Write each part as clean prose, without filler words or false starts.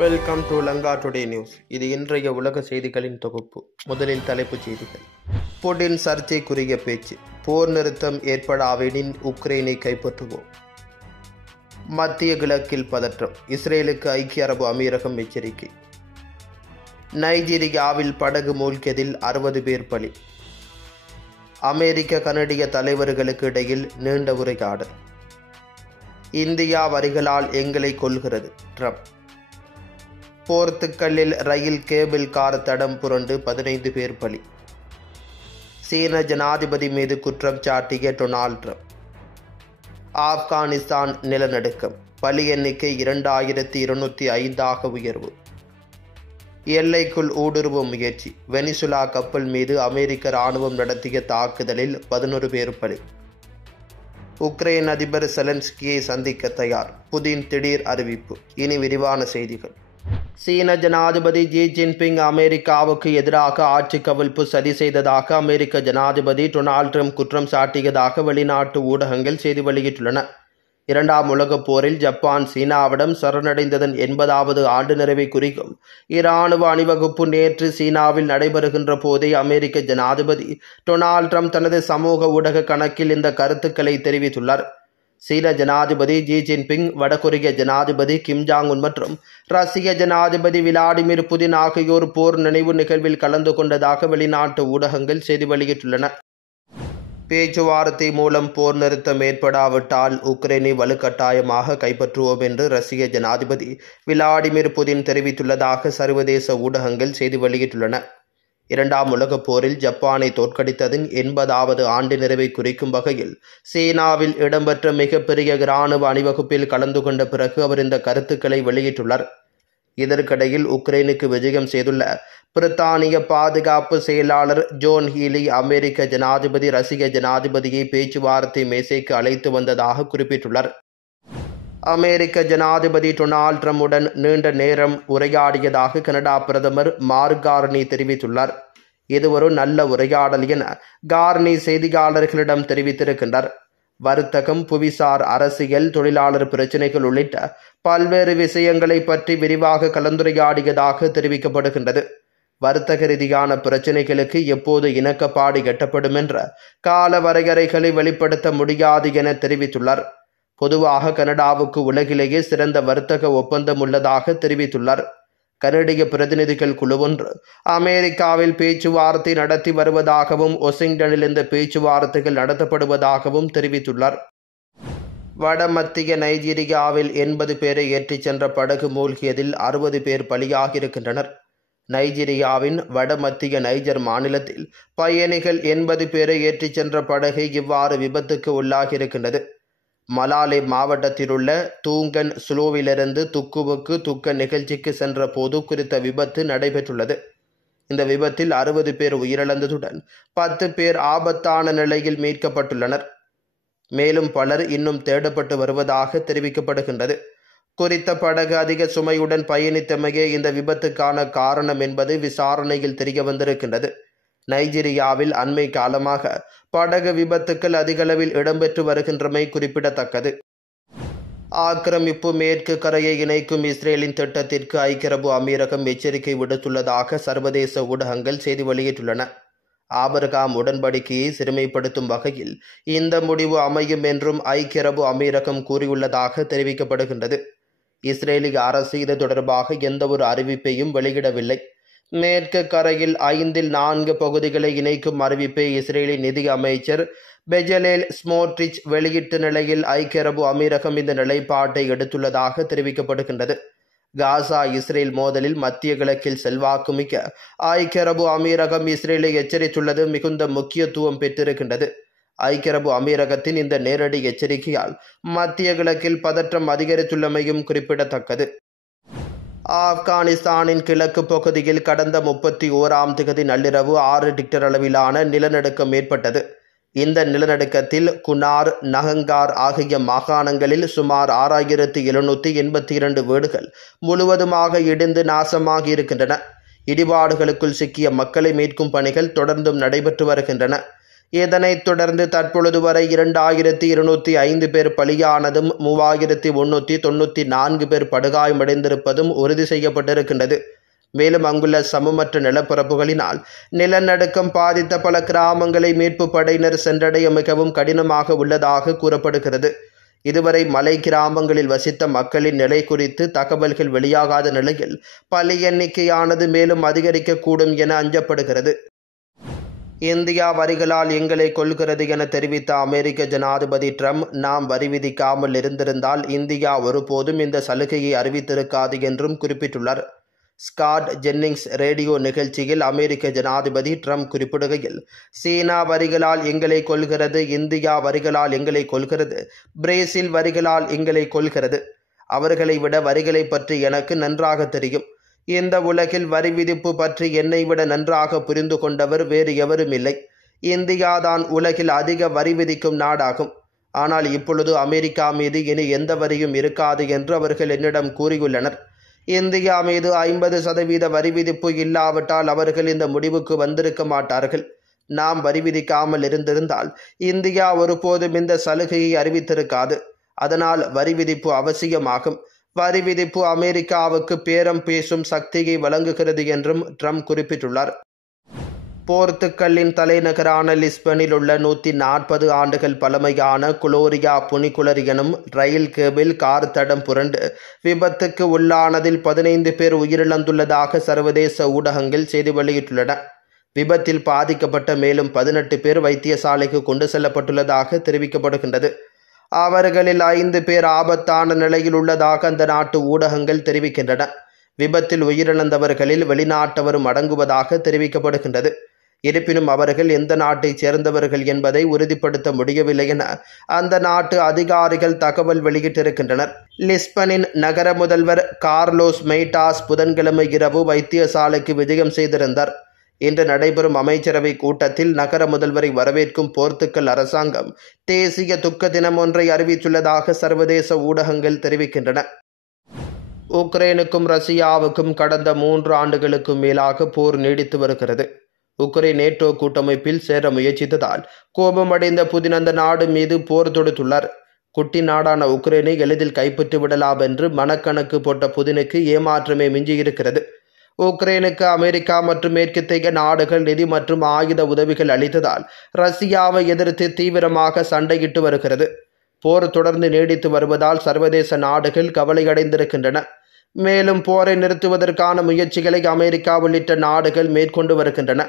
Welcome to Lanka today news. இது இன்றைய உலக செய்திகளின் தொகுப்பு. முதலில் தலைப்புச் செய்திகள். புடின் சர்ச்சைக்குரிய பேச்சு. போர் நிறுத்தம் ஏற்படாவிடின் உக்ரைனை கைப்பற்றுவோம். மத்திய கிழக்கில் பதற்றம். இஸ்ரேலுக்கு ஐக்கிய அரபு அமீரகம் எச்சரிக்கை. நைஜீரியாவில் படகு மூழ்கியதில் 60 பேர் பலி. அமெரிக்க கனடிய தலைவர்களுக்கு இடையில் நீண்ட உரையாடல். இந்தியா வரிகளால் எங்களை கொல்கிறது ட்ரம்ப். போர்த்துக்கல்லில் ரயில் கேபிள் கார் தடம் புரண்டு 15 பேர் பலி. சீன ஜனாதிபதி மீது குற்றம் சாட்டிய டொனால்ட் ட்ரம்ப். ஆப்கானிஸ்தான் நிலநடுக்கம். பலி எண்ணிக்கை 2205 உயர்வு. எல்லைக்குள் ஊடுருவும் முயற்சி. வெனிசுலா கப்பல் மீது அமெரிக்க இராணுவம் நடத்திய தாக்குதலில் 11 பேர் பலி. உக்ரைன் அதிபர் செலன்ஸ்கியை சந்திக்க தயார். புதின் திடீர் அறிவிப்பு. இனி விரிவான செய்திகள். சீன ஜனாதிபதி ஜி ஜின்பிங் அமெரிக்காவுக்கு எதிராக ஆட்சி கவிழ்ப்பு சதி செய்ததாக அமெரிக்க ஜனாதிபதி டொனால்ட் ட்ரம்ப் குற்றம் சாட்டியதாக வெளிநாட்டு ஊடகங்கள் செய்தி வெளியிட்டுள்ளன. 2ஆம் உலகப் போரில் ஜப்பான் சீனாவிடம் சரணடைந்ததன் 80வது ஆண்டு நிறைவை குறிக்கும் இராணுவ அணிவகுப்பு நேற்று சீனாவில் நடைபெறுகின்ற போதே அமெரிக்க ஜனாதிபதி டொனால்ட் ட்ரம்ப் தனது சமூக ஊடக கணக்கில் இந்த கருத்துக்களை தெரிவித்துள்ளார். சீன ஜனாதிபதி ஜி ஜின்பிங், வடகொரிய ஜனாதிபதி கிம் ஜாங் உன் மற்றும் ரஷ்ய ஜனாதிபதி விளாடிமிர் புதின் ஆகியோர் போர் நினைவு நிகழ்வில் கலந்து கொண்டதாக வெளிநாட்டு ஊடகங்கள் செய்தி வெளியிட்டுள்ளன. பேச்சுவார்த்தை மூலம் போர் நிறுத்தம் ஏற்படாவிட்டால் உக்ரைனை வலுக்கட்டாயமாக கைப்பற்றுவோம் என்று ரஷ்ய ஜனாதிபதி விளாடிமிர் புதின் தெரிவித்துள்ளதாக சர்வதேச ஊடகங்கள் செய்தி வெளியிட்டுள்ளன. 2ஆம் உலகப் போரில் ஜப்பானை தோற்கடித்ததின் 80வது ஆண்டு நிறைவை குறிக்கும் வகையில் சீனாவில் இடம்பெற்ற மிகப்பெரிய இராணுவ அணிவகுப்பில் கலந்து கொண்ட பிறகு அவர் இந்த கருத்துக்களை வெளியிட்டுள்ளார். இதற்கிடையில் உக்ரைனுக்கு விஜயம் செய்துள்ள பிரித்தானிய பாதுகாப்பு செயலாளர் ஜோன் ஹீலி அமெரிக்க ஜனாதிபதி ரஷ்ய ஜனாதிபதியை பேச்சுவார்த்தை மேசைக்கு அழைத்து வந்ததாக குறிப்பிட்டுள்ளார். அமெரிக்க ஜனாதிபதி டொனால்ட் ட்ரம்புடன் நீண்ட நேரம் உரையாடியதாக கனடா பிரதமர் மார்க் கார்னி தெரிவித்துள்ளார். இது ஒரு நல்ல உரையாடல் என கார்னி செய்தியாளர்களிடம் தெரிவித்திருக்கின்றார். வர்த்தகம், புவிசார் அரசியல், தொழிலாளர் பிரச்சினைகள் உள்ளிட்ட பல்வேறு விஷயங்களை பற்றி விரிவாக கலந்துரையாடியதாக தெரிவிக்கப்படுகின்றது. வர்த்தக ரீதியான பிரச்சினைகளுக்கு எப்போது இணக்கப்பாடு எட்டப்படும் என்ற கால வரையறைகளை வெளிப்படுத்த முடியாது என தெரிவித்துள்ளார். பொதுவாக கனடாவுக்கு உலகிலேயே சிறந்த வர்த்தக ஒப்பந்தம் உள்ளதாக தெரிவித்துள்ளார். கனடிய பிரதிநிதிகள் குழு ஒன்று அமெரிக்காவில் பேச்சுவார்த்தை நடத்தி வருவதாகவும் வாஷிங்டனில் இந்த பேச்சுவார்த்தைகள் நடத்தப்படுவதாகவும் தெரிவித்துள்ளார். வடமத்திய நைஜீரியாவில் 80 பேரை ஏற்றிச் சென்ற படகு மூழ்கியதில் 60 பேர் பலியாகியிருக்கின்றனர். நைஜீரியாவின் வடமத்திய நைஜர் மாநிலத்தில் பயணிகள் 80 பேரை ஏற்றிச் சென்ற படகு இவ்வாறு விபத்துக்கு உள்ளாகியிருக்கின்றது. மலாலே மாவட்டத்திலுள்ள தூங்கன் சுலோவிலிருந்து துக்குவுக்கு துக்க நிகழ்ச்சிக்கு சென்ற போது குறித்த விபத்து நடைபெற்றுள்ளது. இந்த விபத்தில் 60 பேர் உயிரிழந்ததுடன் 10 பேர் ஆபத்தான நிலையில் மீட்கப்பட்டுள்ளனர். மேலும் பலர் இன்னும் தேடப்பட்டு வருவதாக தெரிவிக்கப்படுகின்றது. குறித்த படகு அதிக சுமையுடன் பயணித்தமையே இந்த விபத்துக்கான காரணம் என்பது விசாரணையில் தெரிய வந்திருக்கின்றது. நைஜீரியாவில் அண்மை காலமாக படகு விபத்துக்கள் அதிகளவில் இடம்பெற்று வருகின்றமை குறிப்பிடத்தக்கது. ஆக்கிரமிப்பு மேற்கு கரையை இணைக்கும் இஸ்ரேலின் திட்டத்திற்கு ஐக்கிய அரபு அமீரகம் எச்சரிக்கை விடுத்துள்ளதாக சர்வதேச ஊடகங்கள் செய்தி வெளியிட்டுள்ளன. ஆபிரகாம் உடன்படிக்கையை சிறுமைப்படுத்தும் வகையில் இந்த முடிவு அமையும் என்றும் ஐக்கிய அரபு அமீரகம் கூறியுள்ளதாக தெரிவிக்கப்படுகின்றது. இஸ்ரேலிய அரசு இது தொடர்பாக எந்தவொரு அறிவிப்பையும் வெளியிடவில்லை. மேற்கு கரையில் 4 பகுதிகளை இணைக்கும் அறிவிப்பை இஸ்ரேலின் நிதி அமைச்சர் பெஜலேல் ஸ்மோட்ரிச் வெளியிட்ட நிலையில் ஐக்கிய அரபு அமீரகம் இந்த நிலைப்பாட்டை எடுத்துள்ளதாக தெரிவிக்கப்படுகின்றது. காசா இஸ்ரேல் மோதலில் மத்திய கிழக்கில் செல்வாக்குமிக்க ஐக்கிய அரபு அமீரகம் இஸ்ரேலை எச்சரித்துள்ளது மிகுந்த முக்கியத்துவம் பெற்றிருக்கின்றது. ஐக்கிய அரபு அமீரகத்தின் இந்த நேரடி எச்சரிக்கையால் மத்திய கிழக்கில் பதற்றம் அதிகரித்துள்ளமையும் குறிப்பிடத்தக்கது. ஆப்கானிஸ்தானின் கிழக்கு பகுதியில் கடந்த 31ஆம் தேதி நள்ளிரவு 6 ரிக்டர் அளவிலான நிலநடுக்கம் ஏற்பட்டது. இந்த நிலநடுக்கத்தில் குனார், நஹங்கார் ஆகிய மாகாணங்களில் சுமார் 6782 வீடுகள் முழுவதுமாக இடிந்து நாசமாகி இருக்கின்றன. இடிபாடுகளுக்குள் சிக்கிய மக்களை மீட்கும் பணிகள் தொடர்ந்தும் நடைபெற்று வருகின்றன. இதனைத் தொடர்ந்து தற்பொழுது வரை 2205 பேர் பலியானதும் 3194 பேர் படுகாயமடைந்திருப்பதும் உறுதி செய்யப்பட்டிருக்கின்றது. மேலும் அங்குள்ள சமமற்ற நிலப்பரப்புகளினால் நிலநடுக்கம் பாதித்த பல கிராமங்களை மீட்பு படையினர் சென்றடைய மிகவும் கடினமாக உள்ளதாக கூறப்படுகிறது. இதுவரை மலை கிராமங்களில் வசித்த மக்களின் நிலை குறித்து தகவல்கள் வெளியாகாத நிலையில் பலி எண்ணிக்கையானது மேலும் அதிகரிக்கக்கூடும் என அஞ்சப்படுகிறது. இந்தியா வரிகளால் எங்களை கொல்கிறது என தெரிவித்த அமெரிக்க ஜனாதிபதி ட்ரம்ப், நாம் வரி விதிக்காமல் இருந்திருந்தால் இந்தியா ஒருபோதும் இந்த சலுகையை அறிவித்திருக்காது என்றும் குறிப்பிட்டுள்ளார். ஸ்காட் ஜென்னிங்ஸ் ரேடியோ நிகழ்ச்சியில் அமெரிக்க ஜனாதிபதி ட்ரம்ப் குறிப்பிடுகையில், சீனா வரிகளால் எங்களை கொல்கிறது, இந்தியா வரிகளால் எங்களை கொல்கிறது, பிரேசில் வரிகளால் எங்களை கொல்கிறது. அவர்களை விட வரிகளை பற்றி எனக்கு நன்றாக தெரியும். இந்த உலகில் வரி விதிப்பு பற்றி என்னை விட நன்றாக புரிந்து கொண்டவர் வேறு எவரும் இல்லை. இந்தியாதான் உலகில் அதிக வரி விதிக்கும் நாடாகும். ஆனால் இப்பொழுது அமெரிக்கா மீது இனி எந்த வரியும் இருக்காது என்று அவர்கள் என்னிடம் கூறியுள்ளனர். இந்தியா மீது 50% வரி விதிப்பு இல்லாவிட்டால் அவர்கள் இந்த முடிவுக்கு வந்திருக்க மாட்டார்கள். நாம் வரி விதிக்காமல் இருந்திருந்தால் இந்தியா ஒருபோதும் இந்த சலுகையை அறிவித்திருக்காது. அதனால் வரி விதிப்பு அவசியமாகும். வரி விதிப்பு அமெரிக்காவுக்கு பேரம் பேசும் சக்தியை வழங்குகிறது என்றும் ட்ரம்ப் குறிப்பிட்டுள்ளார். போர்த்துக்கல்லின் தலைநகரான லிஸ்பனில் உள்ள 140 ஆண்டுகள் பழமையான குளோரியா புனிகுலர் எனும் ரயில் கேபிள் கார் தடம் புரண்டு விபத்துக்கு உள்ளானதில் 15 பேர் உயிரிழந்துள்ளதாக சர்வதேச ஊடகங்கள் செய்தி வெளியிட்டுள்ளன. விபத்தில் பாதிக்கப்பட்ட மேலும் 18 பேர் வைத்தியசாலைக்கு கொண்டு செல்லப்பட்டுள்ளதாக தெரிவிக்கப்படுகின்றது. அவர்களில் 5 பேர் ஆபத்தான நிலையில் உள்ளதாக அந்த நாட்டு ஊடகங்கள் தெரிவிக்கின்றன. விபத்தில் உயிரிழந்தவர்களில் வெளிநாட்டவரும் அடங்குவதாக தெரிவிக்கப்படுகின்றது. இருப்பினும் அவர்கள் எந்த நாட்டைச் சேர்ந்தவர்கள் என்பதை உறுதிப்படுத்த முடியவில்லை என அந்த நாட்டு அதிகாரிகள் தகவல் வெளியிட்டிருக்கின்றனர். லிஸ்பனின் நகர முதல்வர் கார்லோஸ் மெய்டாஸ் புதன்கிழமை இரவு வைத்தியசாலைக்கு விஜயம் செய்திருந்தார். இன்று நடைபெறும் அமைச்சரவை கூட்டத்தில் நகர முதல்வரை வரவேற்கும் போர்த்துக்கல் அரசாங்கம் தேசிய துக்க தினம் ஒன்றை அறிவித்துள்ளதாக சர்வதேச ஊடகங்கள் தெரிவிக்கின்றன. உக்ரைனுக்கும் ரஷ்யாவுக்கும் கடந்த 3 ஆண்டுகளுக்கும் மேலாக போர் நீடித்து வருகிறது. உக்ரைன் நேட்டோ கூட்டமைப்பில் சேர முயற்சித்ததால் கோபமடைந்த புதின் அந்த நாடு மீது போர் தொடுத்துள்ளார். குட்டி நாடான உக்ரைனை எளிதில் கைப்பற்றி விடலாம் என்று மனக்கணக்கு போட்ட புதினுக்கு ஏமாற்றமே மிஞ்சியிருக்கிறது. உக்ரைனுக்கு அமெரிக்கா மற்றும் மேற்கத்திய நாடுகள் நிதி மற்றும் ஆயுத உதவிகள் அளித்ததால் ரஷ்யாவை எதிர்த்து தீவிரமாக சண்டையிட்டு வருகிறது. போர் தொடர்ந்து நீடித்து வருவதால் சர்வதேச நாடுகள் கவலையடைந்திருக்கின்றன. மேலும் போரை நிறுத்துவதற்கான முயற்சிகளை அமெரிக்கா உள்ளிட்ட நாடுகள் மேற்கொண்டு வருகின்றன.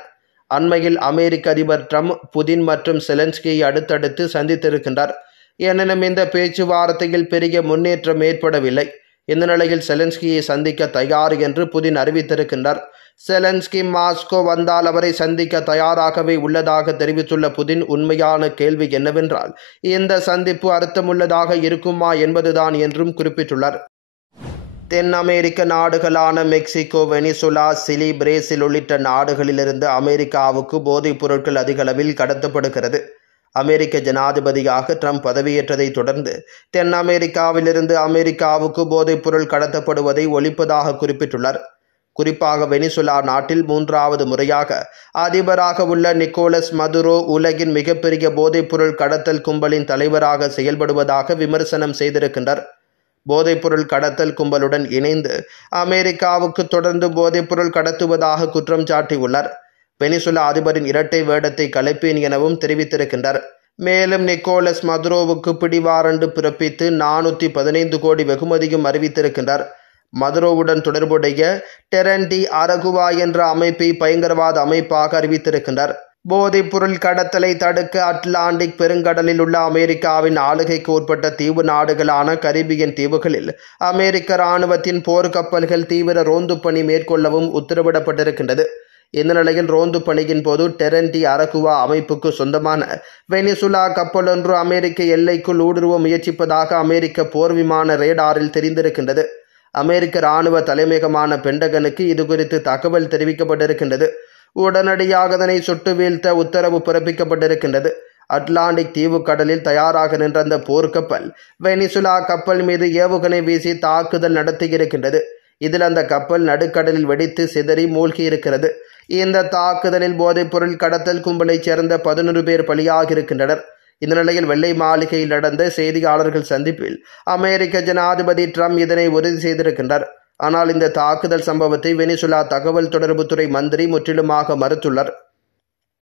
அண்மையில் அமெரிக்க அதிபர் ட்ரம்ப் புதின் மற்றும் செலன்ஸ்கியை அடுத்தடுத்து சந்தித்திருக்கின்றார். எனினும் இந்த பேச்சுவார்த்தையில் பெரிய முன்னேற்றம் ஏற்படவில்லை. இந்த நிலையில் செலன்ஸ்கியை சந்திக்க தயார் என்று புதின் அறிவித்திருக்கின்றார். செலன்ஸ்கி மாஸ்கோ வந்தால் அவரை சந்திக்க தயாராகவே உள்ளதாக தெரிவித்துள்ள புதின், உண்மையான கேள்வி என்னவென்றால் இந்த சந்திப்பு அர்த்தமுள்ளதாக இருக்குமா என்பதுதான் என்றும் குறிப்பிட்டுள்ளார். தென் அமெரிக்க நாடுகளான மெக்சிகோ, வெனிசுலா, சிலி, பிரேசில் உள்ளிட்ட நாடுகளிலிருந்து அமெரிக்காவுக்கு போதைப் பொருட்கள் அதிகளவில் கடத்தப்படுகிறது. அமெரிக்க ஜனாதிபதியாக ட்ரம்ப் பதவியேற்றதை தொடர்ந்து தென் அமெரிக்காவிலிருந்து அமெரிக்காவுக்கு போதைப் பொருள் கடத்தப்படுவதை ஒழிப்பதாக குறிப்பிட்டுள்ளார். குறிப்பாக வெனிசுலா நாட்டில் 3வது முறையாக அதிபராக உள்ள நிக்கோலஸ் மதுரோ உலகின் மிகப்பெரிய போதைப்பொருள் கடத்தல் கும்பலின் தலைவராக செயல்படுவதாக விமர்சனம் செய்திருக்கின்றார். போதைப்பொருள் கடத்தல் கும்பலுடன் இணைந்து அமெரிக்காவுக்கு தொடர்ந்து போதைப்பொருள் கடத்துவதாக குற்றம் சாட்டியுள்ளார். வெனிசுலா அதிபரின் இரட்டை வேடத்தை கலைப்பேன் எனவும் தெரிவித்திருக்கின்றார். மேலும் நிக்கோலஸ் மதுரோவுக்கு பிடிவாரண்டு பிறப்பித்து 415 கோடி வெகுமதியும் அறிவித்திருக்கின்றார். மதுரோவுடன் தொடர்புடைய டெரண்டி அரகுவா என்ற அமைப்பை பயங்கரவாத அமைப்பாக அறிவித்திருக்கின்றார். போதைப்பொருள் கடத்தலை தடுக்க அட்லாண்டிக் பெருங்கடலில் உள்ள அமெரிக்காவின் ஆளுகைக்கு உட்பட்ட தீவு நாடுகளான கரிபியன் தீவுகளில் அமெரிக்க இராணுவத்தின் போர்க்கப்பல்கள் தீவிர ரோந்து பணி மேற்கொள்ளவும் உத்தரவிடப்பட்டிருக்கின்றது. இந்த நிலையில் ரோந்து பணியின் போது டெரண்டி அரகுவா அமைப்புக்கு சொந்தமான வெனிசுலா கப்பலொன்று அமெரிக்க எல்லைக்குள் ஊடுருவ முயற்சிப்பதாக அமெரிக்க போர் விமான ரேடாரில் தெரிந்திருக்கின்றது. அமெரிக்க இராணுவ தலைமையகமான பென்டகனுக்கு இதுகுறித்து தகவல் தெரிவிக்கப்பட்டிருக்கின்றது. உடனடியாக அதனை சுட்டு வீழ்த்த உத்தரவு பிறப்பிக்கப்பட்டிருக்கின்றது. அட்லாண்டிக் தீவு கடலில் தயாராக நின்ற அந்த போர்க்கப்பல் வெனிசுலா கப்பல் மீது ஏவுகணை வீசி தாக்குதல் நடத்தியிருக்கின்றது. இதில் அந்த கப்பல் நடுக்கடலில் வெடித்து சிதறி மூழ்கியிருக்கிறது. இந்த தாக்குதலில் போதைப்பொருள் கடத்தல் கும்பலைச் சேர்ந்த 11 பேர் பலியாகி இருக்கின்றனர். இந்த நிலையில் வெள்ளை மாளிகையில் நடந்த செய்தியாளர்கள் சந்திப்பில் அமெரிக்க ஜனாதிபதி ட்ரம்ப் இதனை உறுதி செய்திருக்கின்றார். ஆனால் இந்த தாக்குதல் சம்பவத்தை வெனிசுலா தகவல் தொடர்புத்துறை மந்திரி முற்றிலுமாக மறுத்துள்ளார்.